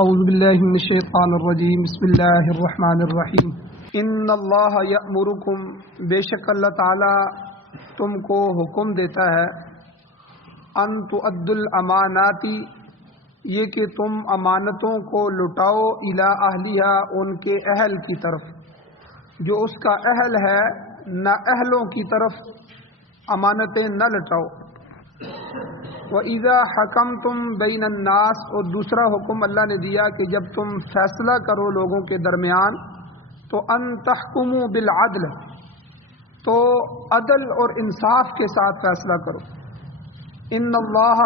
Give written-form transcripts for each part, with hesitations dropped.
اعوذ باللہ من الشیطان الرجیم بسم اللہ الرحمن الرحیم ان اللہ یأمرکم، بے شک اللہ تعالی تم کو حکم دیتا ہے، ان تؤدوا الامانات، یہ کہ تم امانتوں کو لٹاؤ، الی اہلیہا، ان کے اہل کی طرف، جو اس کا اہل ہے نہ اہلوں کی طرف امانتیں نہ لٹاؤ۔ وَإِذَا حَكَمْتُمْ بَيْنَ النَّاسِ، اور دوسرا حکم اللہ نے دیا کہ جب تم فیصلہ کرو لوگوں کے درمیان تو ان تحکموا بالعدل، تو عدل اور انصاف کے ساتھ فیصلہ کرو۔ ان اللہ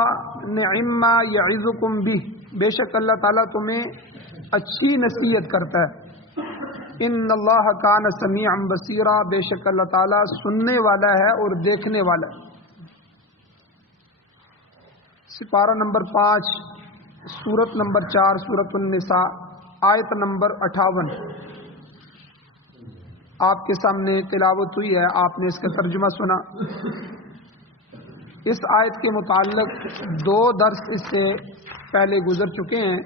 نعم ما یعظکم بہ، بے شک اللہ تعالیٰ تمہیں اچھی نصیحت کرتا ہے۔ ان اللہ کان سمیعا بصیرا، بے شک اللہ تعالیٰ سننے والا ہے اور دیکھنے والا ہے۔ سپارہ نمبر 5 سورت نمبر 4 سورت النساء آیت نمبر 58 آپ کے سامنے تلاوت ہوئی ہے، آپ نے اس کا ترجمہ سنا۔ اس آیت کے متعلق 2 درس اس سے پہلے گزر چکے ہیں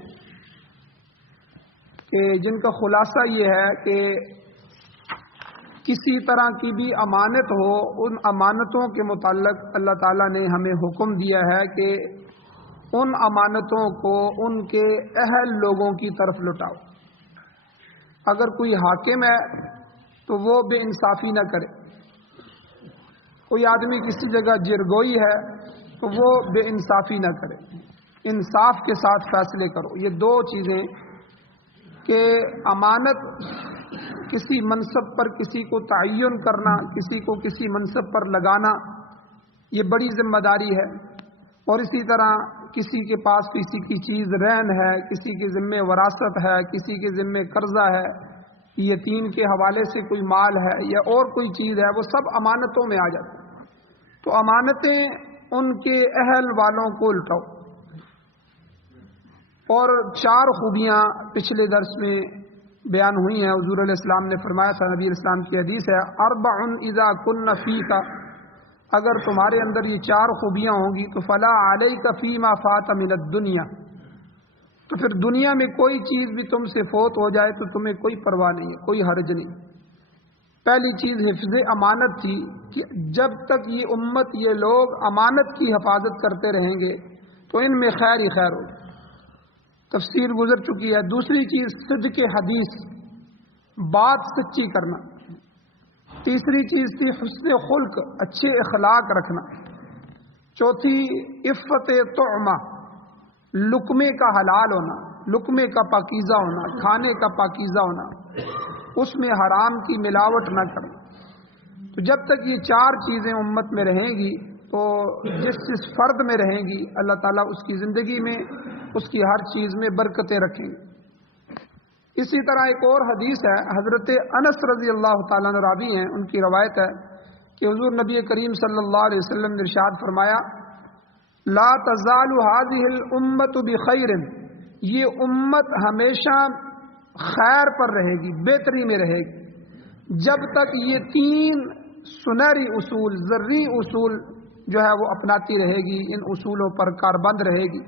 کہ جن کا خلاصہ یہ ہے کہ کسی طرح کی بھی امانت ہو، ان امانتوں کے متعلق اللہ تعالیٰ نے ہمیں حکم دیا ہے کہ ان امانتوں کو ان کے اہل لوگوں کی طرف لٹاؤ۔ اگر کوئی حاکم ہے تو وہ بے انصافی نہ کرے، کوئی آدمی کسی جگہ جرگوئی ہے تو وہ بے انصافی نہ کرے، انصاف کے ساتھ فیصلے کرو۔ یہ 2 چیزیں کہ امانت کسی منصب پر کسی کو تعین کرنا، کسی کو کسی منصب پر لگانا، یہ بڑی ذمہ داری ہے۔ اور اسی طرح کسی کے پاس کسی کی چیز رہن ہے، کسی کے ذمے وراثت ہے، کسی کے ذمے قرضہ ہے، یتیم کے حوالے سے کوئی مال ہے یا اور کوئی چیز ہے، وہ سب امانتوں میں آ جاتے ہیں۔ تو امانتیں ان کے اہل والوں کو لٹاؤ۔ اور 4 خوبیاں پچھلے درس میں بیان ہوئی ہیں۔ حضور علیہ السلام نے فرمایا تھا، نبی علیہ السلام کی حدیث ہے، اربع اذا کن فیک، اگر تمہارے اندر یہ 4 خوبیاں ہوں گی تو فلا علیک فیما فات من الدنیا، تو پھر دنیا میں کوئی چیز بھی تم سے فوت ہو جائے تو تمہیں کوئی پرواہ نہیں ہے، کوئی حرج نہیں۔ پہلی چیز حفظ امانت تھی کہ جب تک یہ امت، یہ لوگ امانت کی حفاظت کرتے رہیں گے تو ان میں خیر ہی خیر ہوگی، تفسیر گزر چکی ہے۔ دوسری چیز صدق حدیث، بات سچی کرنا۔ تیسری چیز تھی حسن خلق، اچھے اخلاق رکھنا۔ چوتھی عفت طعمہ، لقمے کا حلال ہونا، لقمے کا پاکیزہ ہونا، کھانے کا پاکیزہ ہونا، اس میں حرام کی ملاوٹ نہ کرنا۔ تو جب تک یہ 4 چیزیں امت میں رہیں گی تو جس فرد میں رہیں گی اللہ تعالیٰ اس کی زندگی میں، اس کی ہر چیز میں برکتیں رکھیں گے۔ اسی طرح ایک اور حدیث ہے، حضرت انس رضی اللہ تعالیٰ عنہ راوی ہیں، ان کی روایت ہے کہ حضور نبی کریم صلی اللہ علیہ وسلم نے ارشاد فرمایا، لا تزال هذه الامت بخیر، یہ امت ہمیشہ خیر پر رہے گی، بہتری میں رہے گی، جب تک یہ 3 سنہری اصول، ذری اصول جو ہے وہ اپناتی رہے گی، ان اصولوں پر کاربند رہے گی۔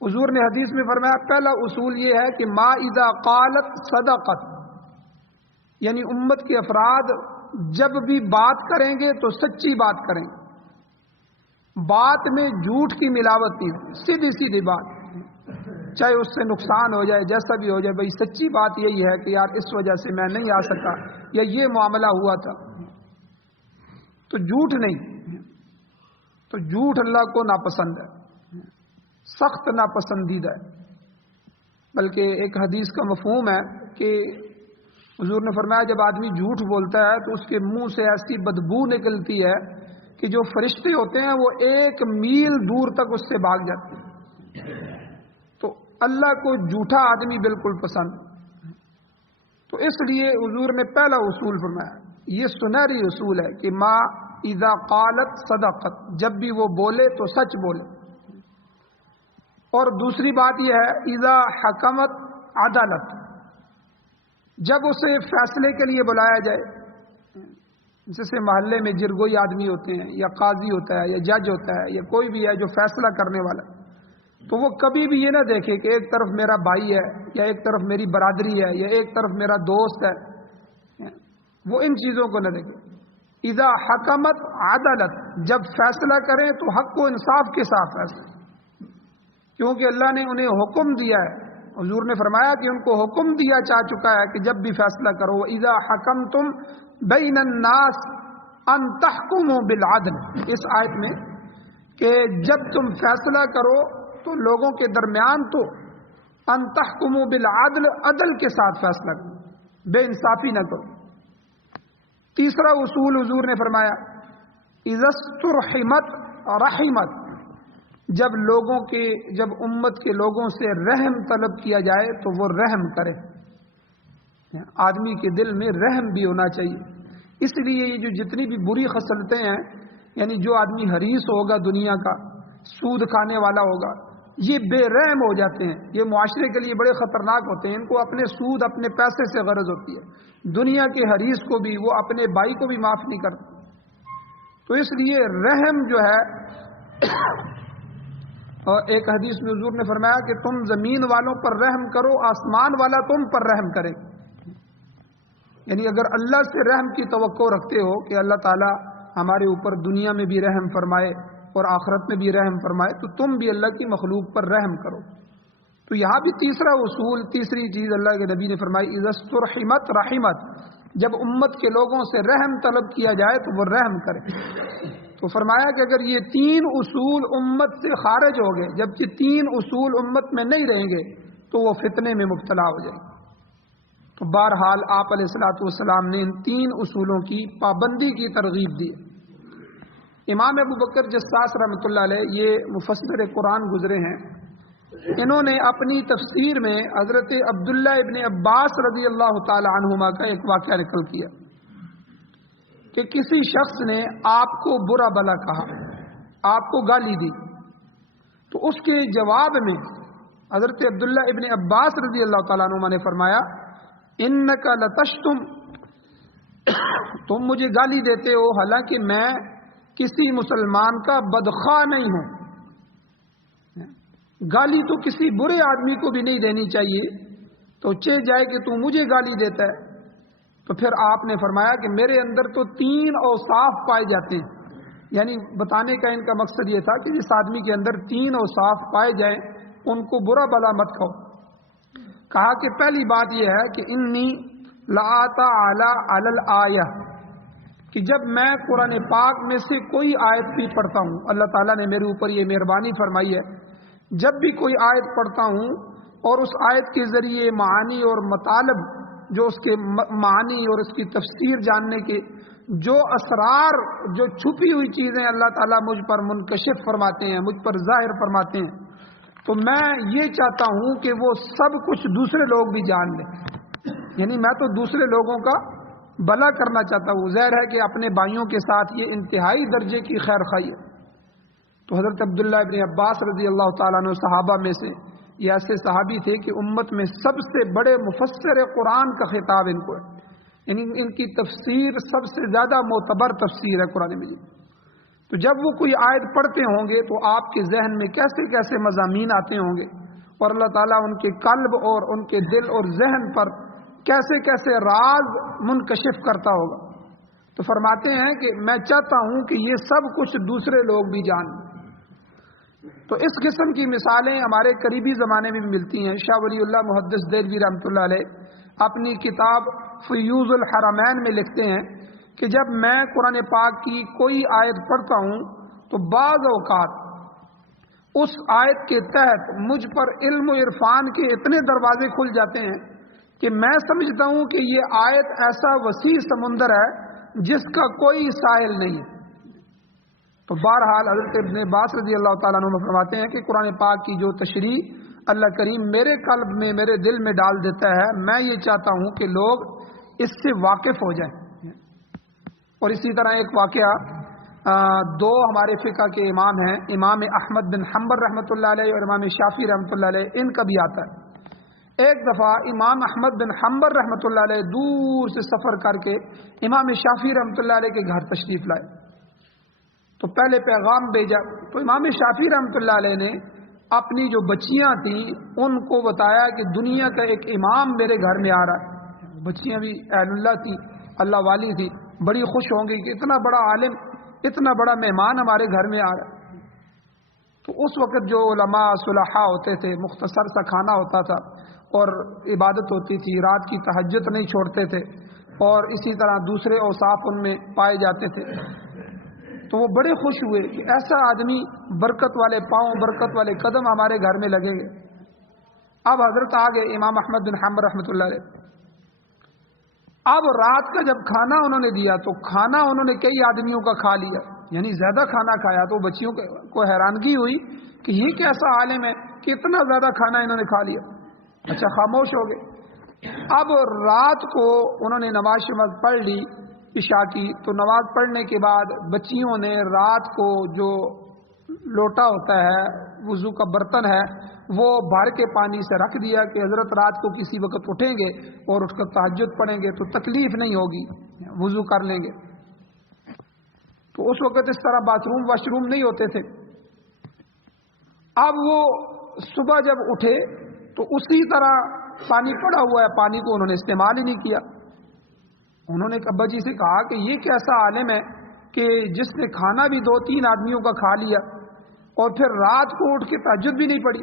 حضور نے حدیث میں فرمایا، پہلا اصول یہ ہے کہ ما اذا قالت صدقت، یعنی امت کے افراد جب بھی بات کریں گے تو سچی بات کریں گے، بات میں جھوٹ کی ملاوٹ نہیں، سیدھی سیدھی بات، چاہے اس سے نقصان ہو جائے، جیسا بھی ہو جائے، بھائی سچی بات یہی ہے کہ یار اس وجہ سے میں نہیں آ سکا یا یہ معاملہ ہوا تھا، تو جھوٹ نہیں۔ تو جھوٹ اللہ کو ناپسند ہے، سخت ناپسندیدہ ہے۔ بلکہ ایک حدیث کا مفہوم ہے کہ حضور نے فرمایا، جب آدمی جھوٹ بولتا ہے تو اس کے منہ سے ایسی بدبو نکلتی ہے کہ جو فرشتے ہوتے ہیں وہ 1 میل دور تک اس سے بھاگ جاتے ہیں۔ تو اللہ کو جھوٹا آدمی بالکل پسند، تو اس لیے حضور نے پہلا اصول فرمایا، یہ سنہری اصول ہے کہ ما اذا قالت صدقت، جب بھی وہ بولے تو سچ بولے۔ اور دوسری بات یہ ہے، اذا حکمت عدالت، جب اسے فیصلے کے لیے بلایا جائے، جیسے محلے میں جرگوئی آدمی ہوتے ہیں یا قاضی ہوتا ہے یا جج ہوتا ہے یا کوئی بھی ہے جو فیصلہ کرنے والا، تو وہ کبھی بھی یہ نہ دیکھے کہ ایک طرف میرا بھائی ہے یا ایک طرف میری برادری ہے یا ایک طرف میرا دوست ہے، وہ ان چیزوں کو نہ دیکھے۔ اذا حکمت عدلت، جب فیصلہ کریں تو حق و انصاف کے ساتھ فیصلہ، کیونکہ اللہ نے انہیں حکم دیا ہے، حضور نے فرمایا کہ ان کو حکم دیا جا چکا ہے کہ جب بھی فیصلہ کرو اذا حکمتم بین الناس ان تحکموا بالعدل، اس آیت میں کہ جب تم فیصلہ کرو تو لوگوں کے درمیان تو ان تحکموا بالعدل، عدل کے ساتھ فیصلہ کرو، بے انصافی نہ کرو۔ تیسرا اصول حضور نے فرمایا اذا استرحمت رحمت، جب امت کے لوگوں سے رحم طلب کیا جائے تو وہ رحم کرے۔ آدمی کے دل میں رحم بھی ہونا چاہیے، اس لیے یہ جو جتنی بھی بری خصلتیں ہیں، یعنی جو آدمی حریص ہوگا دنیا کا، سود کھانے والا ہوگا، یہ بے رحم ہو جاتے ہیں، یہ معاشرے کے لیے بڑے خطرناک ہوتے ہیں، ان کو اپنے سود اپنے پیسے سے غرض ہوتی ہے، دنیا کے حریص کو بھی وہ اپنے بھائی کو بھی معاف نہیں کرتے۔ تو اس لیے رحم جو ہے، اور ایک حدیث میں حضور نے فرمایا کہ تم زمین والوں پر رحم کرو، آسمان والا تم پر رحم کرے، یعنی اگر اللہ سے رحم کی توقع رکھتے ہو کہ اللہ تعالی ہمارے اوپر دنیا میں بھی رحم فرمائے اور آخرت میں بھی رحم فرمائے، تو تم بھی اللہ کی مخلوق پر رحم کرو۔ تو یہاں بھی تیسرا اصول، تیسری چیز اللہ کے نبی نے فرمائی اذا استرحمت رحمت، جب امت کے لوگوں سے رحم طلب کیا جائے تو وہ رحم کرے۔ تو فرمایا کہ اگر یہ تین اصول امت سے خارج ہو گئے، جب یہ تین اصول امت میں نہیں رہیں گے تو وہ فتنے میں مبتلا ہو جائیں گے۔ تو بہرحال آپ علیہ الصلوۃ والسلام نے ان تین اصولوں کی پابندی کی ترغیب دی۔ امام ابو بکر جساس رحمۃ اللہ علیہ یہ مفسر قرآن گزرے ہیں، انہوں نے اپنی تفسیر میں حضرت عبداللہ ابن عباس رضی اللہ تعالی عنہما کا ایک واقعہ نقل کیا کہ کسی شخص نے آپ کو برا بھلا کہا، آپ کو گالی دی، تو اس کے جواب میں حضرت عبداللہ ابن عباس رضی اللہ تعالیٰ عنہما نے فرمایا انک لتشتم، تم مجھے گالی دیتے ہو حالانکہ میں کسی مسلمان کا بدخواہ نہیں ہوں۔ گالی تو کسی برے آدمی کو بھی نہیں دینی چاہیے، تو چہ جائے کہ تو مجھے گالی دیتا ہے۔ تو پھر آپ نے فرمایا کہ میرے اندر تو تین اوصاف پائے جاتے ہیں، یعنی بتانے کا ان کا مقصد یہ تھا کہ جس آدمی کے اندر تین اوصاف پائے جائیں ان کو برا بھلا مت کہو۔ کہا کہ پہلی بات یہ ہے کہ انی لاتا علی الآیہ، کہ جب میں قرآن پاک میں سے کوئی آیت بھی پڑھتا ہوں، اللہ تعالیٰ نے میرے اوپر یہ مہربانی فرمائی ہے، جب بھی کوئی آیت پڑھتا ہوں اور اس آیت کے ذریعے معانی اور مطالب، جو اس کے معانی اور اس کی تفسیر جاننے کے جو اسرار، جو چھپی ہوئی چیزیں اللہ تعالیٰ مجھ پر منکشف فرماتے ہیں، مجھ پر ظاہر فرماتے ہیں، تو میں یہ چاہتا ہوں کہ وہ سب کچھ دوسرے لوگ بھی جان لیں، یعنی میں تو دوسرے لوگوں کا بھلا کرنا چاہتا ہوں۔ ظاہر ہے کہ اپنے بھائیوں کے ساتھ یہ انتہائی درجے کی خیر خواہی ہے۔ تو حضرت عبداللہ ابن عباس رضی اللہ تعالیٰ عنہ صحابہ میں سے یہ ایسے صحابی تھے کہ امت میں سب سے بڑے مفسر قرآن کا خطاب ان کو ہے، یعنی ان کی تفسیر سب سے زیادہ معتبر تفسیر ہے قرآن مجید۔ تو جب وہ کوئی آیت پڑھتے ہوں گے تو آپ کے ذہن میں کیسے کیسے مضامین آتے ہوں گے، اور اللہ تعالیٰ ان کے قلب اور ان کے دل اور ذہن پر کیسے کیسے راز منکشف کرتا ہوگا۔ تو فرماتے ہیں کہ میں چاہتا ہوں کہ یہ سب کچھ دوسرے لوگ بھی جانیں۔ تو اس قسم کی مثالیں ہمارے قریبی زمانے میں بھی ملتی ہیں۔ شاہ ولی اللہ محدث دہلوی رحمۃ اللہ علیہ اپنی کتاب فیوض الحرمین میں لکھتے ہیں کہ جب میں قرآن پاک کی کوئی آیت پڑھتا ہوں تو بعض اوقات اس آیت کے تحت مجھ پر علم و عرفان کے اتنے دروازے کھل جاتے ہیں کہ میں سمجھتا ہوں کہ یہ آیت ایسا وسیع سمندر ہے جس کا کوئی ساحل نہیں ہے۔ تو بہرحال حضرت ابن عباس رضی اللہ تعالیٰ عنہ فرماتے ہیں کہ قرآن پاک کی جو تشریح اللہ کریم میرے قلب میں، میرے دل میں ڈال دیتا ہے، میں یہ چاہتا ہوں کہ لوگ اس سے واقف ہو جائیں۔ اور اسی طرح ایک واقعہ دو ہمارے فقہ کے امام ہیں، امام احمد بن حنبل رحمۃ اللہ علیہ اور امام شافعی رحمۃ اللہ علیہ، ان کا بھی آتا ہے۔ ایک دفعہ امام احمد بن حنبل رحمۃ اللہ علیہ دور سے سفر کر کے امام شافعی رحمۃ اللہ علیہ کے گھر تشریف لائے، تو پہلے پیغام بھیجا، تو امام شافعی رحمۃ اللہ علیہ نے اپنی جو بچیاں تھیں ان کو بتایا کہ دنیا کا ایک امام میرے گھر میں آ رہا ہے. بچیاں بھی اہل اللہ تھی، اللہ والی تھی، بڑی خوش ہوں گی کہ اتنا بڑا عالم، اتنا بڑا مہمان ہمارے گھر میں آ رہا ہے. تو اس وقت جو علماء صلحاء ہوتے تھے، مختصر سا کھانا ہوتا تھا اور عبادت ہوتی تھی، رات کی تہجد نہیں چھوڑتے تھے، اور اسی طرح دوسرے اوصاف ان میں پائے جاتے تھے. تو وہ بڑے خوش ہوئے کہ ایسا آدمی، برکت والے پاؤں، برکت والے قدم ہمارے گھر میں لگیں گے. اب حضرت آ گئے امام احمد بن حنبل رحمۃ اللہ علیہ. اب رات کا جب کھانا انہوں نے دیا تو کھانا انہوں نے کئی آدمیوں کا کھا لیا، یعنی زیادہ کھانا کھایا. تو بچیوں کو حیرانگی ہوئی کہ یہ کیسا عالم ہے کہ اتنا زیادہ کھانا انہوں نے کھا لیا. اچھا، خاموش ہو گئے. اب رات کو انہوں نے نماز شماز پڑھ لی عشاء کی. تو نماز پڑھنے کے بعد بچیوں نے رات کو جو لوٹا ہوتا ہے، وضو کا برتن ہے، وہ بھر کے پانی سے رکھ دیا کہ حضرت رات کو کسی وقت اٹھیں گے اور اٹھ کر تہجد پڑھیں گے تو تکلیف نہیں ہوگی، وضو کر لیں گے. تو اس وقت اس طرح باتھ روم واش روم نہیں ہوتے تھے. اب وہ صبح جب اٹھے تو اسی طرح پانی پڑا ہوا ہے، پانی کو انہوں نے استعمال ہی نہیں کیا. انہوں نے ابا جی سے کہا کہ یہ کیسا عالم ہے کہ جس نے کھانا بھی 2-3 آدمیوں کا کھا لیا اور پھر رات کو اٹھ کے تہجد بھی نہیں پڑھی،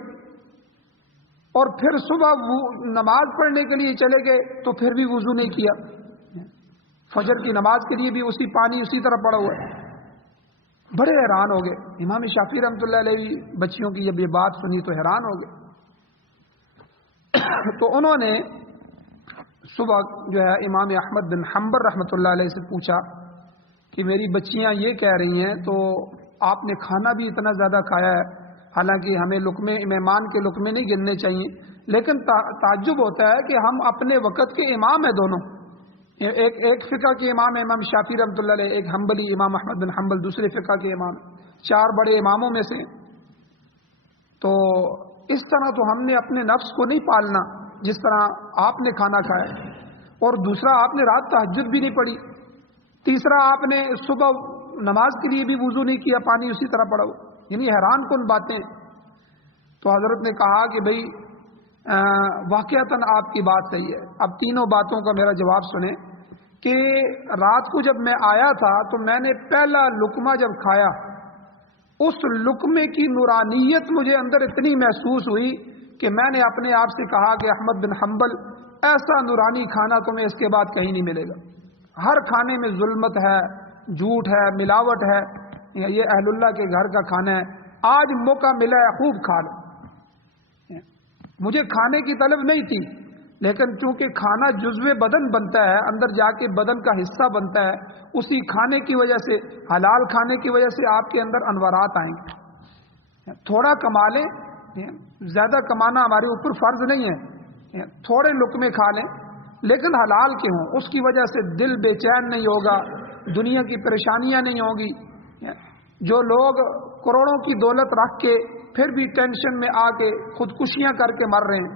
اور پھر صبح نماز پڑھنے کے لیے چلے گئے تو پھر بھی وضو نہیں کیا. فجر کی نماز کے لیے بھی اسی پانی اسی طرح پڑا ہوا ہے. بڑے حیران ہو گئے. امام شافعی رحمۃ اللہ علیہ بچیوں کی جب یہ بات سنی تو حیران ہو گئے. تو انہوں نے صبح جو ہے امام احمد بن حنبل رحمۃ اللہ علیہ سے پوچھا کہ میری بچیاں یہ کہہ رہی ہیں تو آپ نے کھانا بھی اتنا زیادہ کھایا ہے، حالانکہ ہمیں لقمے، مہمان کے لقمے نہیں گننے چاہیے، لیکن تعجب ہوتا ہے کہ ہم اپنے وقت کے امام ہیں دونوں. ایک فقہ کے امام ہے امام شافعی رحمۃ اللہ علیہ، ایک حنبلی امام احمد بن حنبل دوسرے فقہ کے امام، 4 بڑے اماموں میں سے. تو اس طرح تو ہم نے اپنے نفس کو نہیں پالنا جس طرح آپ نے کھانا کھایا، اور دوسرا آپ نے رات تہجد بھی نہیں پڑھی، تیسرا آپ نے صبح نماز کے لیے بھی وضو نہیں کیا، پانی اسی طرح پڑا ہو. یعنی حیران کن باتیں. تو حضرت نے کہا کہ بھئی واقعتاً آپ کی بات صحیح ہے. اب تینوں باتوں کا میرا جواب سنیں کہ رات کو جب میں آیا تھا تو میں نے پہلا لقمہ جب کھایا، اس لقمے کی نورانیت مجھے اندر اتنی محسوس ہوئی کہ میں نے اپنے آپ سے کہا کہ احمد بن حنبل، ایسا نورانی کھانا تمہیں اس کے بعد کہیں نہیں ملے گا. ہر کھانے میں ظلمت ہے، جھوٹ ہے، ملاوٹ ہے. یہ اہل اللہ کے گھر کا کھانا ہے، آج موقع ملا ہے خوب کھا لو. مجھے کھانے کی طلب نہیں تھی، لیکن چونکہ کھانا جزو بدن بنتا ہے، اندر جا کے بدن کا حصہ بنتا ہے، اسی کھانے کی وجہ سے، حلال کھانے کی وجہ سے آپ کے اندر انوارات آئیں گے. تھوڑا کما لیں، زیادہ کمانا ہمارے اوپر فرض نہیں ہے، تھوڑے لقمے کھا لیں لیکن حلال کے ہوں، اس کی وجہ سے دل بے چین نہیں ہوگا، دنیا کی پریشانیاں نہیں ہوگی. جو لوگ کروڑوں کی دولت رکھ کے پھر بھی ٹینشن میں آ کے خودکشیاں کر کے مر رہے ہیں،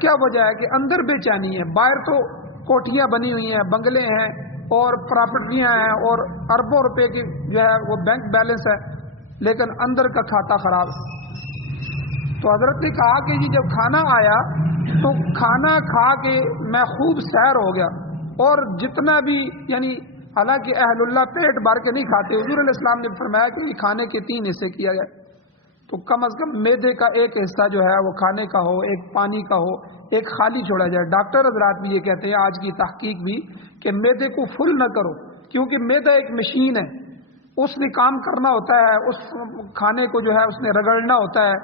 کیا وجہ ہے کہ اندر بے چینی ہے. باہر تو کوٹھیاں بنی ہوئی ہیں، بنگلے ہیں اور پراپرٹیاں ہیں اور اربوں روپے کی جو ہے وہ بینک بیلنس ہے، لیکن اندر کا کھاتا خراب. تو حضرت نے کہا کہ جی جب کھانا آیا تو کھانا کھا کے میں خوب سیر ہو گیا، اور جتنا بھی، یعنی حالانکہ اہل اللہ پیٹ بھر کے نہیں کھاتے، حضور علیہ السلام نے فرمایا کہ کھانے کے 3 حصے کیا گیا، تو کم از کم معدے کا ایک حصہ جو ہے وہ کھانے کا ہو، ایک پانی کا ہو، ایک خالی چھوڑا جائے. ڈاکٹر حضرات بھی یہ کہتے ہیں، آج کی تحقیق بھی، کہ معدے کو فل نہ کرو، کیونکہ معدہ ایک مشین ہے، اس نے کام کرنا ہوتا ہے، اس کھانے کو جو ہے اس نے رگڑنا ہوتا ہے،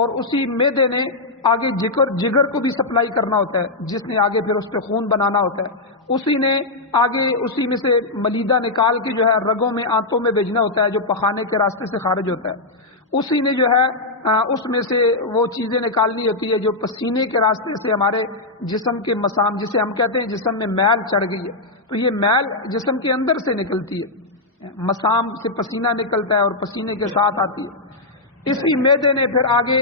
اور اسی معدے نے آگے جگر کو بھی سپلائی کرنا ہوتا ہے، جس نے آگے پھر اس پہ خون بنانا ہوتا ہے، اسی نے آگے اسی میں سے ملیدہ نکال کے جو ہے رگوں میں، آنتوں میں بھیجنا ہوتا ہے جو پخانے کے راستے سے خارج ہوتا ہے، اسی نے جو ہے اس میں سے وہ چیزیں نکالنی ہوتی ہے جو پسینے کے راستے سے ہمارے جسم کے مسام، جسے ہم کہتے ہیں جسم میں میل چڑھ گئی ہے، تو یہ میل جسم کے اندر سے نکلتی ہے، مسام سے پسینہ نکلتا ہے اور پسینے کے ساتھ آتی ہے. اسی معدے نے پھر آگے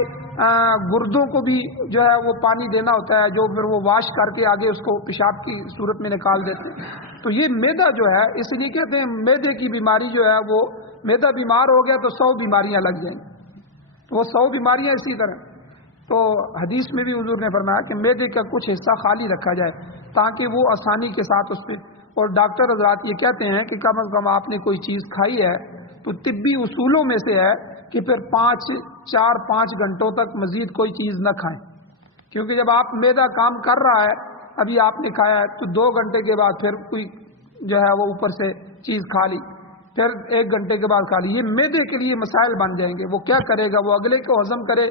گردوں کو بھی جو ہے وہ پانی دینا ہوتا ہے، جو پھر وہ واش کر کے آگے اس کو پیشاب کی صورت میں نکال دیتے ہیں. تو یہ معدہ جو ہے، اس لیے کہتے ہیں معدے کی بیماری جو ہے، وہ معدہ بیمار ہو گیا تو 100 بیماریاں لگ جائیں. تو وہ 100 بیماریاں اسی طرح. تو حدیث میں بھی حضور نے فرمایا کہ معدے کا کچھ حصہ خالی رکھا جائے تاکہ وہ آسانی کے ساتھ اس پہ. اور ڈاکٹر حضرات یہ کہتے ہیں کہ کم از کم آپ نے کوئی چیز کھائی ہے تو طبی اصولوں میں سے ہے کہ پھر 4-5 گھنٹوں تک مزید کوئی چیز نہ کھائیں، کیونکہ جب آپ معدہ کام کر رہا ہے، ابھی آپ نے کھایا ہے تو 2 گھنٹے کے بعد پھر کوئی جو ہے وہ اوپر سے چیز کھا لی، پھر 1 گھنٹے کے بعد کھا لی، یہ معدے کے لیے مسائل بن جائیں گے. وہ کیا کرے گا؟ وہ اگلے کو ہضم کرے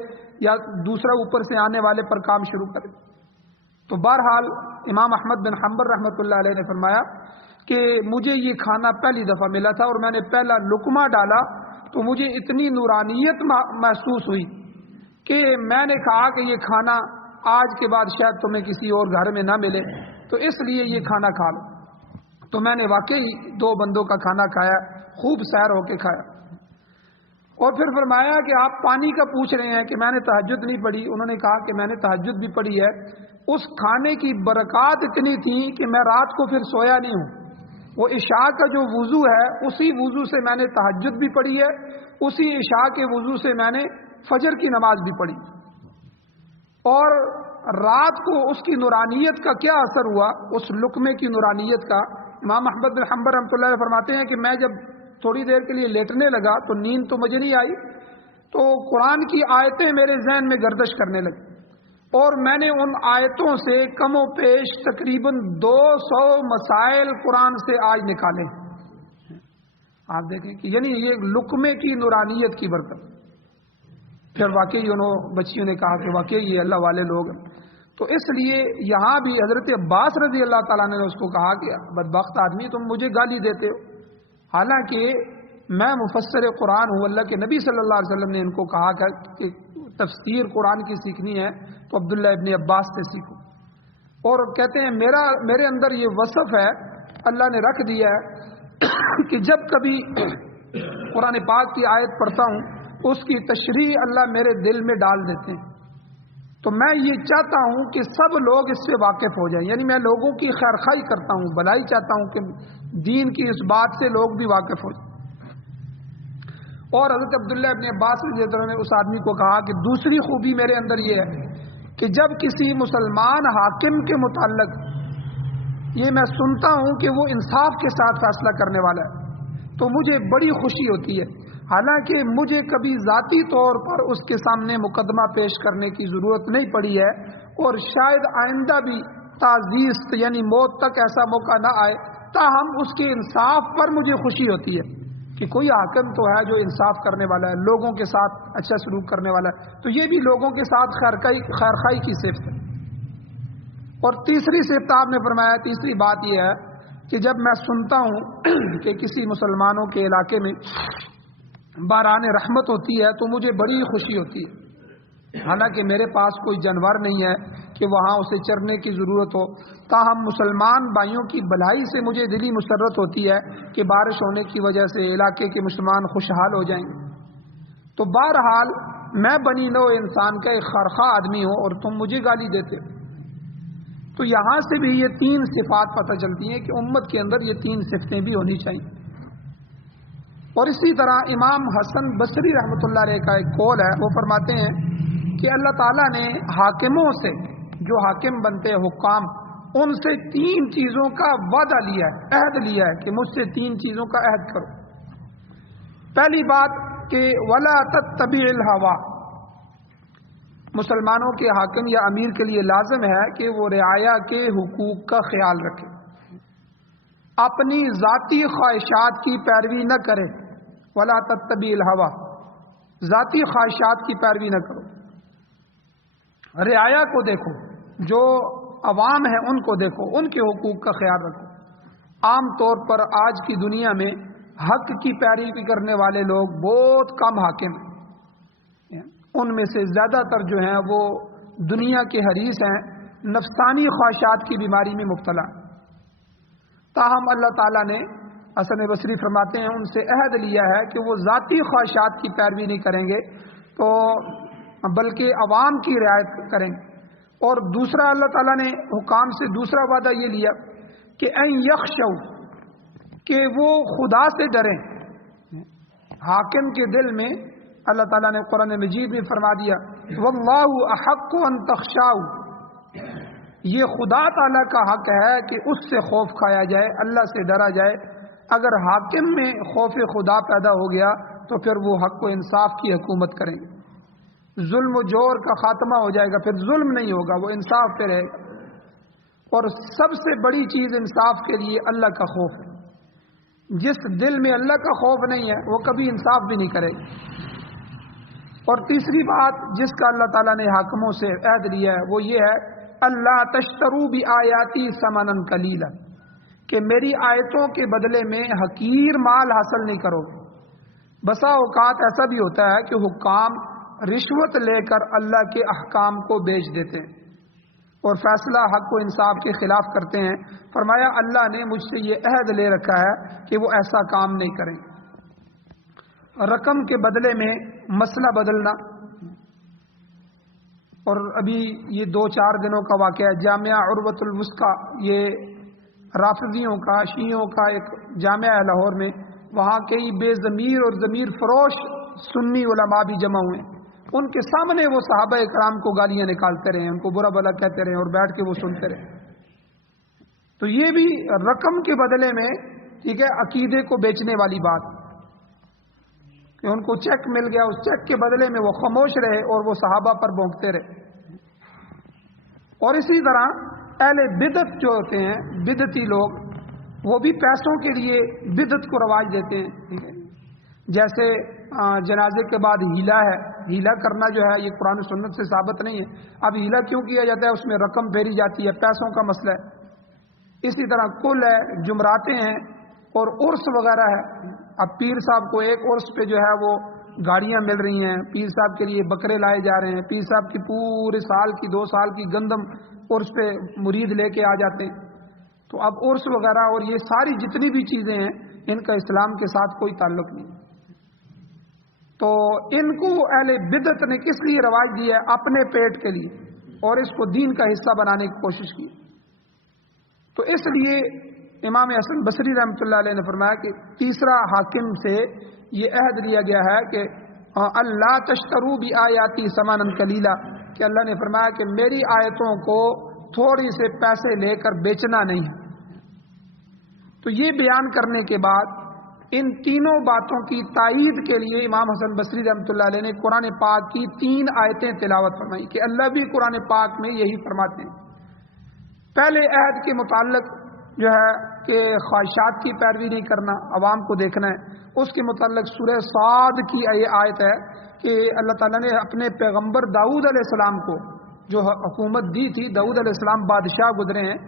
یا دوسرا اوپر سے آنے والے پر کام شروع کرے. تو بہرحال امام احمد بن حنبل رحمۃ اللہ علیہ نے فرمایا کہ مجھے یہ کھانا پہلی دفعہ ملا تھا اور میں نے پہلا لقمہ ڈالا تو مجھے اتنی نورانیت محسوس ہوئی کہ میں نے کہا کہ یہ کھانا آج کے بعد شاید تمہیں کسی اور گھر میں نہ ملے، تو اس لیے یہ کھانا کھا لو. تو میں نے واقعی 2 بندوں کا کھانا کھایا، خوب سیر ہو کے کھایا. اور پھر فرمایا کہ آپ پانی کا پوچھ رہے ہیں کہ میں نے تہجد نہیں پڑھی. انہوں نے کہا کہ میں نے تہجد بھی پڑھی ہے. اس کھانے کی برکات اتنی تھی کہ میں رات کو پھر سویا نہیں ہوں. وہ عشاء کا جو وضو ہے اسی وضو سے میں نے تہجد بھی پڑھی ہے، اسی عشاء کے وضو سے میں نے فجر کی نماز بھی پڑھی. اور رات کو اس کی نورانیت کا کیا اثر ہوا، اس لقمے کی نورانیت کا. امام احمد بن حنبل رحمۃ اللہ علیہ فرماتے ہیں کہ میں جب تھوڑی دیر کے لیے لیٹنے لگا تو نیند تو مجھے نہیں آئی، تو قرآن کی آیتیں میرے ذہن میں گردش کرنے لگی اور میں نے ان آیتوں سے کم و بیش تقریباً 200 مسائل قرآن سے آج نکالے. آپ دیکھیں کہ یعنی یہ لقمے کی نورانیت کی برکت. پھر واقعی بچیوں نے کہا کہ واقعی یہ اللہ والے لوگ ہیں. تو اس لیے یہاں بھی حضرت عباس رضی اللہ تعالیٰ نے اس کو کہا کہ بدبخت آدمی تم مجھے گالی دیتے ہو، حالانکہ میں مفسر قرآن ہوں. اللہ کے نبی صلی اللہ علیہ وسلم نے ان کو کہا کہ تفسیر قرآن کی سیکھنی ہے تو عبداللہ ابن عباس سے سیکھو. اور کہتے ہیں میرے اندر یہ وصف ہے، اللہ نے رکھ دیا ہے کہ جب کبھی قرآن پاک کی آیت پڑھتا ہوں اس کی تشریح اللہ میرے دل میں ڈال دیتے ہیں. تو میں یہ چاہتا ہوں کہ سب لوگ اس سے واقف ہو جائیں، یعنی میں لوگوں کی خیر خواہی کرتا ہوں، بھلائی چاہتا ہوں کہ دین کی اس بات سے لوگ بھی واقف ہو جائیں. اور حضرت عبداللہ ابن عباس رضی اللہ عنہ نے اس آدمی کو کہا کہ دوسری خوبی میرے اندر یہ ہے کہ جب کسی مسلمان حاکم کے متعلق یہ میں سنتا ہوں کہ وہ انصاف کے ساتھ فیصلہ کرنے والا ہے تو مجھے بڑی خوشی ہوتی ہے. حالانکہ مجھے کبھی ذاتی طور پر اس کے سامنے مقدمہ پیش کرنے کی ضرورت نہیں پڑی ہے اور شاید آئندہ بھی تعزیست یعنی موت تک ایسا موقع نہ آئے، تاہم اس کے انصاف پر مجھے خوشی ہوتی ہے کہ کوئی حاکم تو ہے جو انصاف کرنے والا ہے، لوگوں کے ساتھ اچھا سلوک کرنے والا ہے. تو یہ بھی لوگوں کے ساتھ خیرخواہی کی صفت ہے. اور تیسری صفت آپ نے فرمایا، تیسری بات یہ ہے کہ جب میں سنتا ہوں کہ کسی مسلمانوں کے علاقے میں باران رحمت ہوتی ہے تو مجھے بڑی خوشی ہوتی ہے. حالانکہ میرے پاس کوئی جانور نہیں ہے کہ وہاں اسے چرنے کی ضرورت ہو، تاہم مسلمان بھائیوں کی بھلائی سے مجھے دلی مسرت ہوتی ہے کہ بارش ہونے کی وجہ سے علاقے کے مسلمان خوشحال ہو جائیں گے. تو بہرحال میں بنی نوع انسان کا ایک خرخواہ آدمی ہوں اور تم مجھے گالی دیتے ہو. تو یہاں سے بھی یہ 3 صفات پتہ چلتی ہیں کہ امت کے اندر یہ 3 صفتیں بھی ہونی چاہیے. اور اسی طرح امام حسن بصری رحمۃ اللہ علیہ کا ایک قول ہے، وہ فرماتے ہیں کہ اللہ تعالیٰ نے حاکموں سے، جو حاکم بنتے حکام، ان سے 3 چیزوں کا وعدہ لیا ہے، عہد لیا ہے کہ مجھ سے 3 چیزوں کا عہد کرو. پہلی بات کہ ولا تتبع الہوا، مسلمانوں کے حاکم یا امیر کے لیے لازم ہے کہ وہ رعایا کے حقوق کا خیال رکھے، اپنی ذاتی خواہشات کی پیروی نہ کرے. ولا تتبع الہوا، ذاتی خواہشات کی پیروی نہ کرو. رعایا کو دیکھو، جو عوام ہے ان کو دیکھو، ان کے حقوق کا خیال رکھو. عام طور پر آج کی دنیا میں حق کی پیروی کرنے والے لوگ بہت کم حاکم ہیں. ان میں سے زیادہ تر جو ہیں وہ دنیا کے حریص ہیں، نفسانی خواہشات کی بیماری میں مبتلا. تاہم اللہ تعالیٰ نے، حسن بصری فرماتے ہیں، ان سے عہد لیا ہے کہ وہ ذاتی خواہشات کی پیروی نہیں کریں گے تو بلکہ عوام کی رعایت کریں گے. اور دوسرا اللہ تعالیٰ نے حکام سے دوسرا وعدہ یہ لیا کہ ان یخشوا، کہ وہ خدا سے ڈریں. حاکم کے دل میں اللہ تعالیٰ نے قرآن مجید میں فرما دیا واللہ احق ان تخشاؤ، یہ خدا تعالیٰ کا حق ہے کہ اس سے خوف کھایا جائے، اللہ سے ڈرا جائے۔ اگر حاکم میں خوف خدا پیدا ہو گیا تو پھر وہ حق و انصاف کی حکومت کریں گے، ظلم و جور کا خاتمہ ہو جائے گا، پھر ظلم نہیں ہوگا، وہ انصاف پہ رہے گا۔ اور سب سے بڑی چیز انصاف کے لیے اللہ کا خوف ہے۔ جس دل میں اللہ کا خوف نہیں ہے وہ کبھی انصاف بھی نہیں کرے گا۔ اور تیسری بات جس کا اللہ تعالیٰ نے حاکموں سے عہد لیا ہے وہ یہ ہے اللہ تشترو بآیاتی ثمنا قلیلا، کہ میری آیتوں کے بدلے میں حقیر مال حاصل نہیں کرو۔ بسا اوقات ایسا بھی ہوتا ہے کہ حکام رشوت لے کر اللہ کے احکام کو بیچ دیتے ہیں اور فیصلہ حق و انصاف کے خلاف کرتے ہیں۔ فرمایا اللہ نے مجھ سے یہ عہد لے رکھا ہے کہ وہ ایسا کام نہیں کریں۔ رقم کے بدلے میں مسئلہ بدلنا، اور ابھی یہ 2-4 دنوں کا واقعہ ہے، جامعہ عروۃ الوثقیٰ، یہ رافضیوں کا، شیعوں کا ایک جامعہ ہے لاہور میں، وہاں کئی بے ضمیر اور ضمیر فروش سنی علماء بھی جمع ہوئے، ان کے سامنے وہ صحابہ کرام کو گالیاں نکالتے رہے، ان کو برا بھلا کہتے رہے اور بیٹھ کے وہ سنتے رہے۔ تو یہ بھی رقم کے بدلے میں ٹھیک ہے عقیدے کو بیچنے والی بات کہ ان کو چیک مل گیا، اس چیک کے بدلے میں وہ خاموش رہے اور وہ صحابہ پر بھونکتے رہے۔ اور اسی طرح اہل بدعت جو ہوتے ہیں، بدعتی لوگ، وہ بھی پیسوں کے لیے بدعت کو رواج دیتے ہیں۔ جیسے جنازے کے بعد ہیلا ہے، ہیلا کرنا جو ہے یہ قرآن و سنت سے ثابت نہیں ہے۔ اب ہیلا کیوں کیا جاتا ہے؟ اس میں رقم پھیری جاتی ہے، پیسوں کا مسئلہ ہے۔ اسی طرح کل ہے، جمراتے ہیں اور عرس وغیرہ ہے۔ اب پیر صاحب کو ایک عرس پہ جو ہے وہ گاڑیاں مل رہی ہیں، پیر صاحب کے لیے بکرے لائے جا رہے ہیں، پیر صاحب کی پورے سال کی 2 سال کی گندم عرس پہ مرید لے کے آ جاتے ہیں۔ تو اب عرس وغیرہ اور یہ ساری جتنی بھی چیزیں ہیں ان کا اسلام کے ساتھ کوئی تعلق نہیں۔ تو ان کو اہل بدعت نے کس لیے رواج دیا ہے؟ اپنے پیٹ کے لیے، اور اس کو دین کا حصہ بنانے کی کوشش کی۔ تو اس لیے امام حسن بصری رحمۃ اللہ علیہ نے فرمایا کہ تیسرا حاکم سے یہ عہد لیا گیا ہے کہ اللہ تشترو بآیاتی ثمنا قلیلا، کہ اللہ نے فرمایا کہ میری آیتوں کو تھوڑی سے پیسے لے کر بیچنا نہیں ہے۔ تو یہ بیان کرنے کے بعد ان تینوں باتوں کی تائید کے لیے امام حسن بصری رحمۃ اللہ علیہ نے قرآن پاک کی 3 آیتیں تلاوت فرمائی کہ اللہ بھی قرآن پاک میں یہی فرماتے ہیں۔ پہلے عہد کے متعلق جو ہے کہ خواہشات کی پیروی نہیں کرنا، عوام کو دیکھنا ہے، اس کے متعلق سورہ صاد کی یہ آیت ہے کہ اللہ تعالیٰ نے اپنے پیغمبر داؤد علیہ السلام کو جو حکومت دی تھی، داؤد علیہ السلام بادشاہ گزرے ہیں،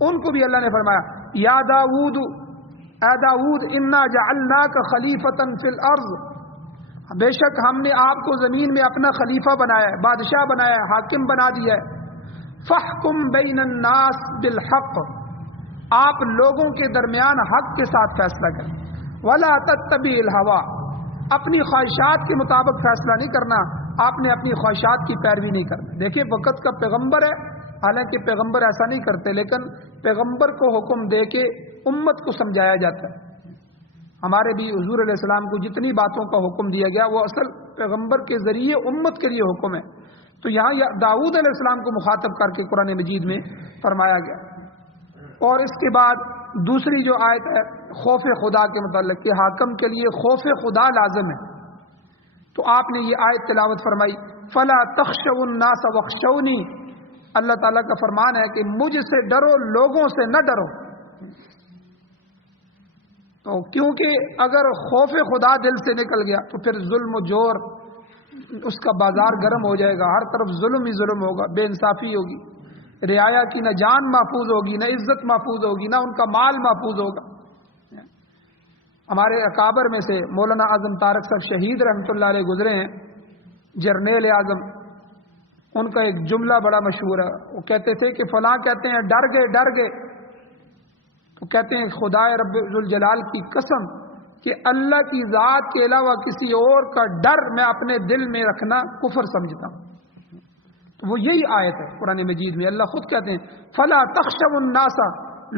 ان کو بھی اللہ نے فرمایا یا داؤد، اے داؤد انا جعلناک خلیفۃ فی الارض، بے شک ہم نے آپ کو زمین میں اپنا خلیفہ بنایا ہے، بادشاہ بنایا ہے، حاکم بنا دیا ہے۔ فاحکم بین الناس بالحق، آپ لوگوں کے درمیان حق کے ساتھ فیصلہ کریں۔ ولا تتبع الہویٰ، اپنی خواہشات کے مطابق فیصلہ نہیں کرنا، آپ نے اپنی خواہشات کی پیروی نہیں کرنا۔ دیکھیں وقت کا پیغمبر ہے، حالانکہ پیغمبر ایسا نہیں کرتے، لیکن پیغمبر کو حکم دے کے امت کو سمجھایا جاتا ہے۔ ہمارے بھی حضور علیہ السلام کو جتنی باتوں کا حکم دیا گیا وہ اصل پیغمبر کے ذریعے امت کے لیے حکم ہے۔ تو یہاں داؤد علیہ السلام کو مخاطب کر کے قرآن مجید میں فرمایا گیا۔ اور اس کے بعد دوسری جو آیت ہے خوف خدا کے متعلق کہ حاکم کے لیے خوف خدا لازم ہے، تو آپ نے یہ آیت تلاوت فرمائی فلا تخشوا الناس واخشونی، اللہ تعالیٰ کا فرمان ہے کہ مجھ سے ڈرو، لوگوں سے نہ ڈرو۔ تو کیونکہ اگر خوف خدا دل سے نکل گیا تو پھر ظلم و جور اس کا بازار گرم ہو جائے گا، ہر طرف ظلم ہی ظلم ہوگا، بے انصافی ہوگی، رعایا کی نہ جان محفوظ ہوگی، نہ عزت محفوظ ہوگی، نہ ان کا مال محفوظ ہوگا۔ ہمارے اکابر میں سے مولانا اعظم طارق صاحب شہید رحمۃ اللہ علیہ گزرے ہیں، جرنیل اعظم، ان کا ایک جملہ بڑا مشہور ہے، وہ کہتے تھے کہ فلاں کہتے ہیں ڈر گئے ڈر گئے، تو کہتے ہیں خدا رب ذوالجلال کی قسم کہ اللہ کی ذات کے علاوہ کسی اور کا ڈر میں اپنے دل میں رکھنا کفر سمجھتا ہوں۔ تو وہ یہی آیت ہے قرآن مجید میں، اللہ خود کہتے ہیں فلا تخشوا الناس،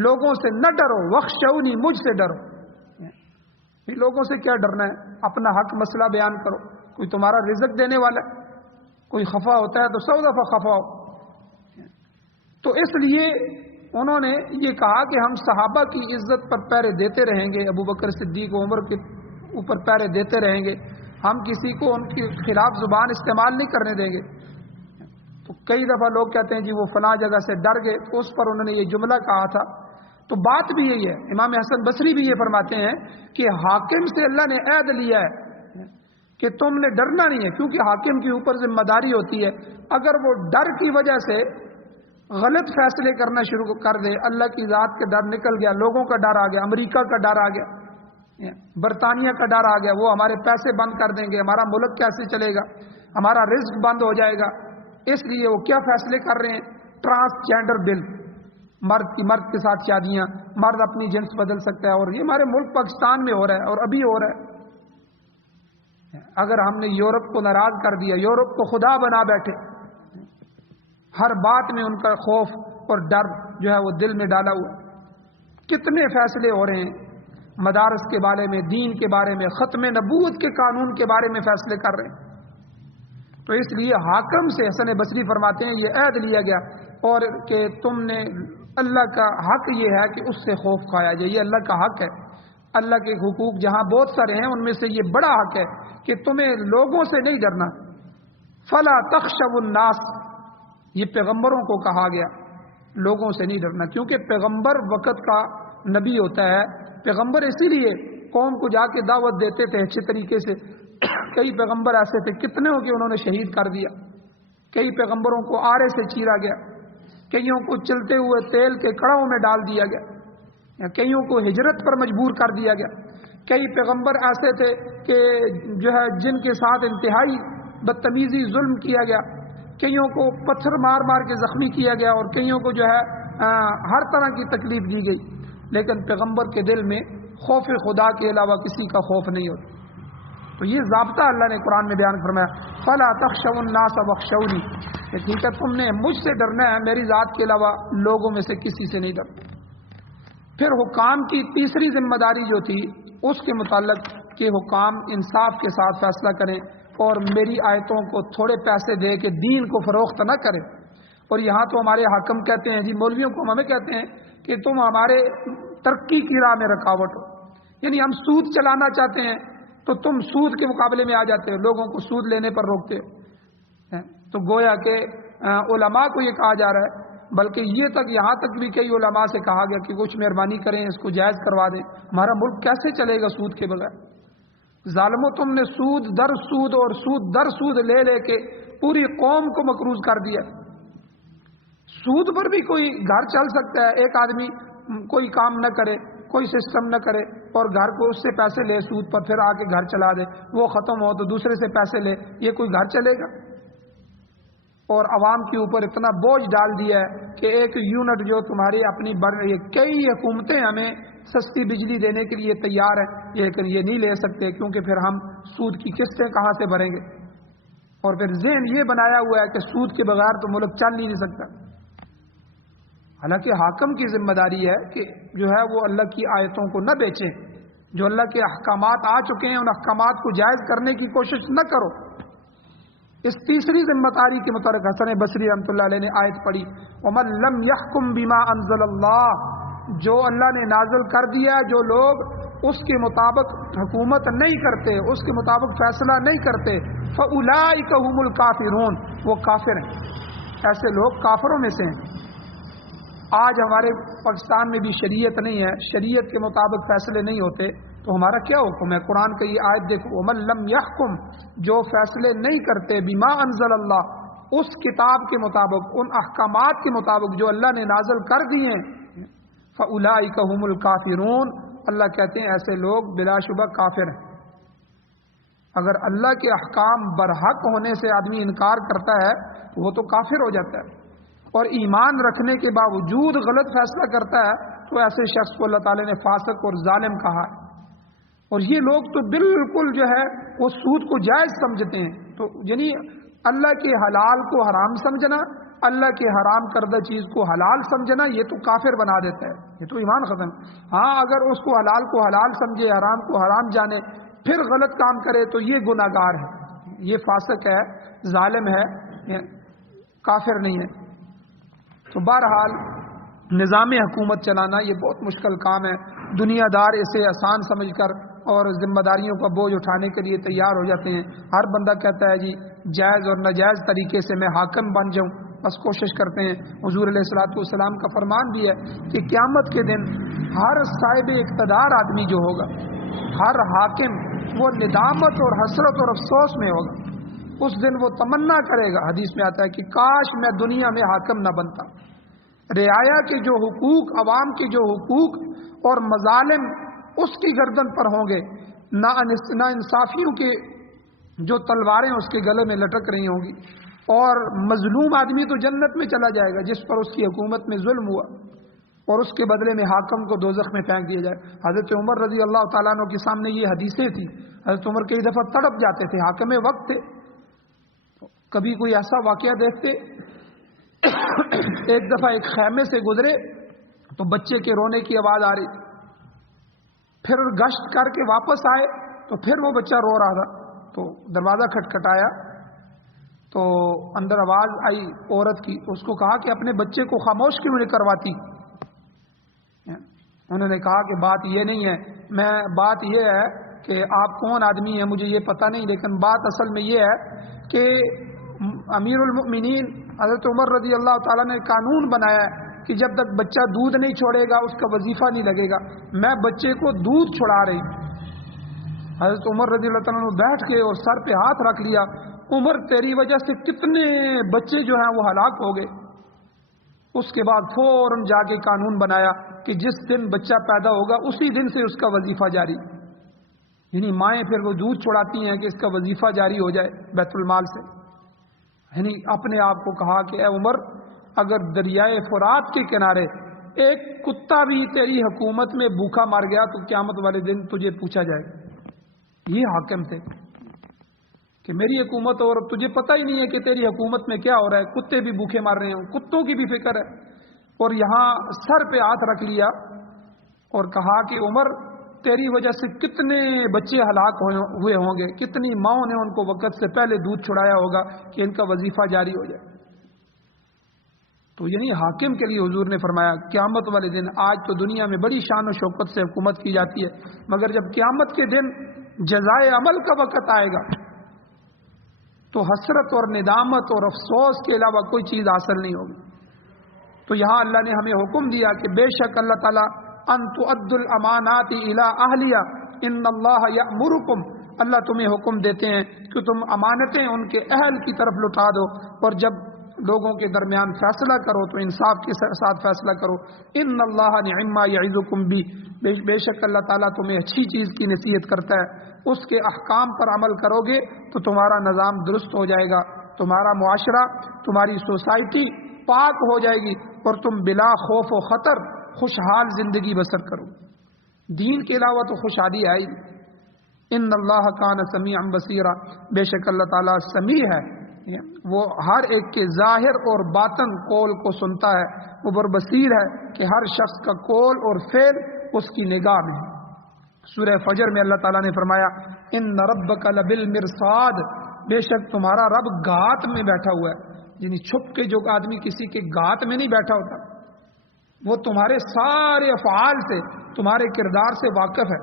لوگوں سے نہ ڈرو، واخشونی، مجھ سے ڈرو۔ لوگوں سے کیا ڈرنا ہے، اپنا حق مسئلہ بیان کرو، کوئی تمہارا رزق دینے والا ہے؟ کوئی خفا ہوتا ہے تو 100 دفعہ خفا ہو. تو اس لیے انہوں نے یہ کہا کہ ہم صحابہ کی عزت پر پہرے دیتے رہیں گے، ابو بکر صدیق عمر کے اوپر پہرے دیتے رہیں گے، ہم کسی کو ان کے خلاف زبان استعمال نہیں کرنے دیں گے. تو کئی دفعہ لوگ کہتے ہیں جی وہ فلاں جگہ سے ڈر گئے، اس پر انہوں نے یہ جملہ کہا تھا. تو بات بھی یہی ہے، امام حسن بصری بھی یہ فرماتے ہیں کہ حاکم سے اللہ نے عہد لیا ہے کہ تم نے ڈرنا نہیں ہے، کیونکہ حاکم کے اوپر ذمہ داری ہوتی ہے. اگر وہ ڈر کی وجہ سے غلط فیصلے کرنا شروع کر دے، اللہ کی ذات کے ڈر نکل گیا، لوگوں کا ڈر آ گیا، امریکہ کا ڈر آ گیا، برطانیہ کا ڈر آ گیا، وہ ہمارے پیسے بند کر دیں گے، ہمارا ملک کیسے چلے گا، ہمارا رزق بند ہو جائے گا. اس لیے وہ کیا فیصلے کر رہے ہیں؟ ٹرانسجینڈر بل، مرد کے ساتھ شادیاں، مرد اپنی جنس بدل سکتا ہے، اور یہ ہمارے ملک پاکستان میں ہو رہا ہے اور ابھی ہو رہا ہے. اگر ہم نے یورپ کو ناراض کر دیا، یورپ کو خدا بنا بیٹھے، ہر بات میں ان کا خوف اور ڈر جو ہے وہ دل میں ڈالا ہوا. کتنے فیصلے ہو رہے ہیں مدارس کے بارے میں، دین کے بارے میں، ختم نبوت کے قانون کے بارے میں فیصلے کر رہے ہیں. تو اس لیے حاکم سے حسن بصری فرماتے ہیں یہ عہد لیا گیا اور کہ تم نے اللہ کا حق یہ ہے کہ اس سے خوف کھایا جائے، یہ اللہ کا حق ہے. اللہ کے حقوق جہاں بہت سارے ہیں ان میں سے یہ بڑا حق ہے کہ تمہیں لوگوں سے نہیں ڈرنا. فلا تخشوا الناس، یہ پیغمبروں کو کہا گیا لوگوں سے نہیں ڈرنا، کیونکہ پیغمبر وقت کا نبی ہوتا ہے. پیغمبر اسی لیے قوم کو جا کے دعوت دیتے تھے اچھے طریقے سے. کئی پیغمبر ایسے تھے کتنے ہو کہ انہوں نے شہید کر دیا، کئی پیغمبروں کو آرے سے چیرا گیا، کئیوں کو چلتے ہوئے تیل کے کڑاؤں میں ڈال دیا گیا، کئیوں کو ہجرت پر مجبور کر دیا گیا. کئی پیغمبر ایسے تھے کہ جو ہے جن کے ساتھ انتہائی بدتمیزی ظلم کیا گیا، کئیوں کو پتھر مار مار کے زخمی کیا گیا اور کئیوں کو جو ہے ہر طرح کی تکلیف دی گئی. لیکن پیغمبر کے دل میں خوف خدا کے علاوہ کسی کا خوف نہیں ہوتا. تو یہ ضابطہ اللہ نے قرآن میں بیان فرمایا، فلا تخشوا الناس واخشونی، کہ ٹھیک ہے تم نے مجھ سے ڈرنا ہے، میری ذات کے علاوہ لوگوں میں سے کسی سے نہیں ڈرنا. پھر حکام کی تیسری ذمہ داری جو تھی اس کے متعلق کہ حکام انصاف کے ساتھ فیصلہ کریں اور میری آیتوں کو تھوڑے پیسے دے کے دین کو فروخت نہ کریں. اور یہاں تو ہمارے حاکم کہتے ہیں جی، مولویوں کو ہمیں کہتے ہیں کہ تم ہمارے ترقی کی راہ میں رکاوٹ ہو، یعنی ہم سود چلانا چاہتے ہیں تو تم سود کے مقابلے میں آ جاتے ہو، لوگوں کو سود لینے پر روکتے ہو. تو گویا کہ علماء کو یہ کہا جا رہا ہے، بلکہ یہ تک یہاں تک بھی کئی علماء سے کہا گیا کہ کچھ مہربانی کریں اس کو جائز کروا دیں، ہمارا ملک کیسے چلے گا سود کے بغیر. ظالموں تم نے سود در سود اور سود در سود لے لے کے پوری قوم کو مقروض کر دیا. سود پر بھی کوئی گھر چل سکتا ہے؟ ایک آدمی کوئی کام نہ کرے، کوئی سسٹم نہ کرے اور گھر کو اس سے پیسے لے سود پر، پھر آ کے گھر چلا دے، وہ ختم ہو تو دوسرے سے پیسے لے، یہ کوئی گھر چلے گا؟ اور عوام کے اوپر اتنا بوجھ ڈال دیا ہے کہ ایک یونٹ جو تمہاری اپنی بڑھ رہی ہے، کئی حکومتیں ہمیں سستی بجلی دینے کے لیے تیار ہیں لیکن یہ نہیں لے سکتے کیونکہ پھر ہم سود کی قسطیں کہاں سے بھریں گے. اور پھر ذہن یہ بنایا ہوا ہے کہ سود کے بغیر تو ملک چل ہی نہیں سکتا. حالانکہ حاکم کی ذمہ داری ہے کہ جو ہے وہ اللہ کی آیتوں کو نہ بیچیں، جو اللہ کے احکامات آ چکے ہیں ان احکامات کو جائز کرنے کی کوشش نہ کرو. اس تیسری ذمہ داری کے متعلق حسن بصری رحمۃ اللہ علیہ نے آیت پڑھی، وَمَن لَّمْ يَحْكُم بِمَا أَنزَلَ اللَّهُ، جو اللہ نے نازل کر دیا، جو لوگ اس کے مطابق حکومت نہیں کرتے، اس کے مطابق فیصلہ نہیں کرتے، فَأُولَٰئِكَ هُمُ الْكَافِرُونَ، وہ کافر ہیں، ایسے لوگ کافروں میں سے ہیں. آج ہمارے پاکستان میں بھی شریعت نہیں ہے، شریعت کے مطابق فیصلے نہیں ہوتے، تو ہمارا کیا حکم ہے؟ قرآن کا یہ آیت دیکھو، وَمَن لَّمْ يَحْكُم، جو فیصلے نہیں کرتے، بِمَا أَنزَلَ اللَّهُ، اس کتاب کے مطابق، ان احکامات کے مطابق جو اللہ نے نازل کر دیے ہیں، فَأُولَٰئِكَ هُمُ الْكَافِرُونَ، اللہ کہتے ہیں ایسے لوگ بلا شبہ کافر ہیں. اگر اللہ کے احکام برحق ہونے سے آدمی انکار کرتا ہے تو وہ تو کافر ہو جاتا ہے، اور ایمان رکھنے کے باوجود غلط فیصلہ کرتا ہے تو ایسے شخص کو اللہ تعالی نے فاسق اور ظالم کہا ہے. اور یہ لوگ تو بالکل جو ہے وہ سود کو جائز سمجھتے ہیں. تو یعنی اللہ کے حلال کو حرام سمجھنا، اللہ کے حرام کردہ چیز کو حلال سمجھنا، یہ تو کافر بنا دیتا ہے، یہ تو ایمان ختم. ہاں اگر اس کو حلال کو حلال سمجھے، حرام کو حرام جانے، پھر غلط کام کرے تو یہ گناہگار ہے، یہ فاسق ہے، ظالم ہے، کافر نہیں ہے۔ تو بہرحال نظام حکومت چلانا یہ بہت مشکل کام ہے۔ دنیا دار اسے آسان سمجھ کر اور ذمہ داریوں کا بوجھ اٹھانے کے لیے تیار ہو جاتے ہیں۔ ہر بندہ کہتا ہے جی جائز اور ناجائز طریقے سے میں حاکم بن جاؤں، بس کوشش کرتے ہیں۔ حضور علیہ الصلوۃ والسلام کا فرمان بھی ہے کہ قیامت کے دن ہر صاحب اقتدار آدمی جو ہوگا، ہر حاکم، وہ ندامت اور حسرت اور افسوس میں ہوگا۔ اس دن وہ تمنا کرے گا، حدیث میں آتا ہے کہ کاش میں دنیا میں حاکم نہ بنتا۔ رعایا کے جو حقوق، عوام کے جو حقوق اور مظالم اس کی گردن پر ہوں گے، نا انصافیوں کے جو تلواریں اس کے گلے میں لٹک رہی ہوں گی، اور مظلوم آدمی تو جنت میں چلا جائے گا جس پر اس کی حکومت میں ظلم ہوا، اور اس کے بدلے میں حاکم کو دوزخ میں پھینک دیا جائے۔ حضرت عمر رضی اللہ تعالیٰ عنہ کے سامنے یہ حدیثیں تھیں، حضرت عمر کئی دفعہ تڑپ جاتے تھے، حاکم وقت تھے، کبھی کوئی ایسا واقعہ دیکھتے، ایک دفعہ ایک خیمے سے گزرے تو بچے کے رونے کی آواز آ رہی تھی، پھر گشت کر کے واپس آئے تو پھر وہ بچہ رو رہا تھا، تو دروازہ کھٹکھٹایا تو اندر آواز آئی عورت کی، اس کو کہا کہ اپنے بچے کو خاموش کیوں نہیں کرواتی؟ انہوں نے کہا کہ بات یہ نہیں ہے، بات یہ ہے کہ آپ کون آدمی ہیں مجھے یہ پتہ نہیں، لیکن بات اصل میں یہ ہے کہ امیر المؤمنین حضرت عمر رضی اللہ تعالیٰ نے قانون بنایا ہے کہ جب تک بچہ دودھ نہیں چھوڑے گا اس کا وظیفہ نہیں لگے گا، میں بچے کو دودھ چھڑا رہی ہوں۔ حضرت عمر رضی اللہ تعالیٰ نے بیٹھ کے اور سر پہ ہاتھ رکھ لیا، عمر تیری وجہ سے کتنے بچے جو ہیں وہ ہلاک ہو گئے۔ اس کے بعد فوراً جا کے قانون بنایا کہ جس دن بچہ پیدا ہوگا اسی دن سے اس کا وظیفہ جاری، یعنی مائیں پھر وہ دودھ چھڑاتی ہیں کہ اس کا وظیفہ جاری ہو جائے بیت المال سے۔ یعنی اپنے آپ کو کہا کہ اے عمر، اگر دریائے فرات کے کنارے ایک کتا بھی تیری حکومت میں بھوکا مر گیا تو قیامت والے دن تجھے پوچھا جائے گا۔ یہ حاکم تھے کہ میری حکومت اور تجھے پتہ ہی نہیں ہے کہ تیری حکومت میں کیا ہو رہا ہے، کتے بھی بھوکے مر رہے ہوں، کتوں کی بھی فکر ہے۔ اور یہاں سر پہ ہاتھ رکھ لیا اور کہا کہ عمر تیری وجہ سے کتنے بچے ہلاک ہوئے ہوں گے، کتنی ماؤں نے ان کو وقت سے پہلے دودھ چھڑایا ہوگا کہ ان کا وظیفہ جاری ہو جائے۔ تو یعنی حاکم کے لیے حضور نے فرمایا قیامت والے دن، آج تو دنیا میں بڑی شان و شوکت سے حکومت کی جاتی ہے، مگر جب قیامت کے دن جزائے عمل کا وقت آئے گا تو حسرت اور ندامت اور افسوس کے علاوہ کوئی چیز حاصل نہیں ہوگی۔ تو یہاں اللہ نے ہمیں حکم دیا کہ بے شک اللہ تعالیٰ ان تؤدوا الامانات الی اہلیہا ان اللہ یأمرکم، اللہ تمہیں حکم دیتے ہیں کہ تم امانتیں ان کے اہل کی طرف لوٹا دو، اور جب لوگوں کے درمیان فیصلہ کرو تو انصاف کے ساتھ فیصلہ کرو۔ ان اللہ نعم ما یعظکم بہ، بے شک اللہ تعالیٰ تمہیں اچھی چیز کی نصیحت کرتا ہے، اس کے احکام پر عمل کرو گے تو تمہارا نظام درست ہو جائے گا، تمہارا معاشرہ، تمہاری سوسائٹی پاک ہو جائے گی، اور تم بلا خوف و خطر خوشحال زندگی بسر کرو۔ دین کے علاوہ تو خوشحالی ہے ہی۔ ان اللہ کان سمیعا بصیرا، بے شک اللہ تعالیٰ سمیع ہے، وہ ہر ایک کے ظاہر اور باطن قول کو سنتا ہے، وہ بصیر ہے کہ ہر شخص کا قول اور فعل اس کی نگاہ میں ہے۔ سورہ فجر میں اللہ تعالیٰ نے فرمایا ان ربک لبالمرصاد، بے شک تمہارا رب گھات میں بیٹھا ہوا ہے، یعنی چھپ کے جو آدمی کسی کے گھات میں نہیں بیٹھا ہوتا، وہ تمہارے سارے افعال سے، تمہارے کردار سے واقف ہے،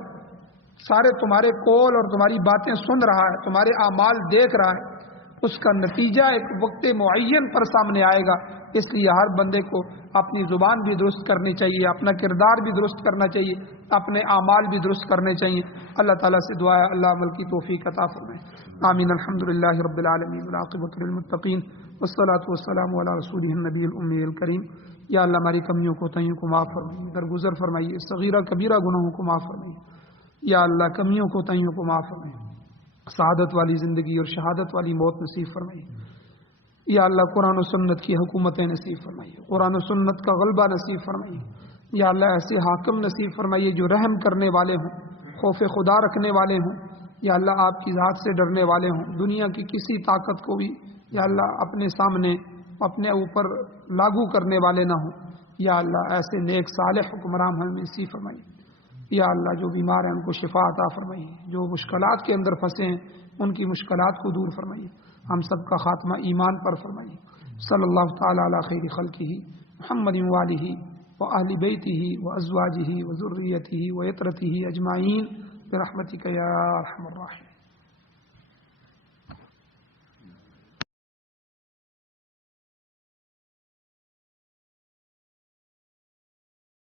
سارے تمہارے قول اور تمہاری باتیں سن رہا ہے، تمہارے اعمال دیکھ رہا ہے، اس کا نتیجہ ایک وقت معین پر سامنے آئے گا۔ اس لیے ہر بندے کو اپنی زبان بھی درست کرنی چاہیے، اپنا کردار بھی درست کرنا چاہیے، اپنے اعمال بھی درست کرنے چاہیے۔ اللہ تعالیٰ سے دعا ہے اللہ عمل کی توفیق عطا فرمائے۔ آمین۔ الحمدللہ رب العالمین والعاقبۃ للمتقین والصلاۃ والسلام علی رسولہ النبی الأمی الکریم۔ یا اللہ ہماری کمیوں کو تہیوں کو معاف فرمائیے، درگزر فرمائیے، صغیرہ کبیرہ گناہوں کو معاف فرمائیے۔ یا اللہ کمیوں کو تہیوں کو معاف فرمائیے، سعادت والی زندگی اور شہادت والی موت نصیب فرمائیے۔ یا اللہ قرآن و سنت کی حکومتیں نصیب فرمائیے، قرآن و سنت کا غلبہ نصیب فرمائیے۔ یا اللہ ایسے حاکم نصیب فرمائیے جو رحم کرنے والے ہوں، خوف خدا رکھنے والے ہوں، یا اللہ آپ کی ذات سے ڈرنے والے ہوں، دنیا کی کسی طاقت کو بھی یا اللہ اپنے سامنے اپنے اوپر لاگو کرنے والے نہ ہوں۔ یا اللہ ایسے نیک صالح حکمران ہمیں نصیب فرمائیے۔ یا اللہ جو بیمار ہیں ان کو شفا عطا فرمائیے، جو مشکلات کے اندر پھنسے ہیں ان کی مشکلات کو دور فرمائیے، ہم سب کا خاتمہ ایمان پر فرمائیے۔ صلی اللہ تعالی علی خیر خلقہ محمد وآلہ وأہل بیتہ وازواجہ وذریتہ وعطرتہ اجمعین برحمتک یا ارحم الراحمین۔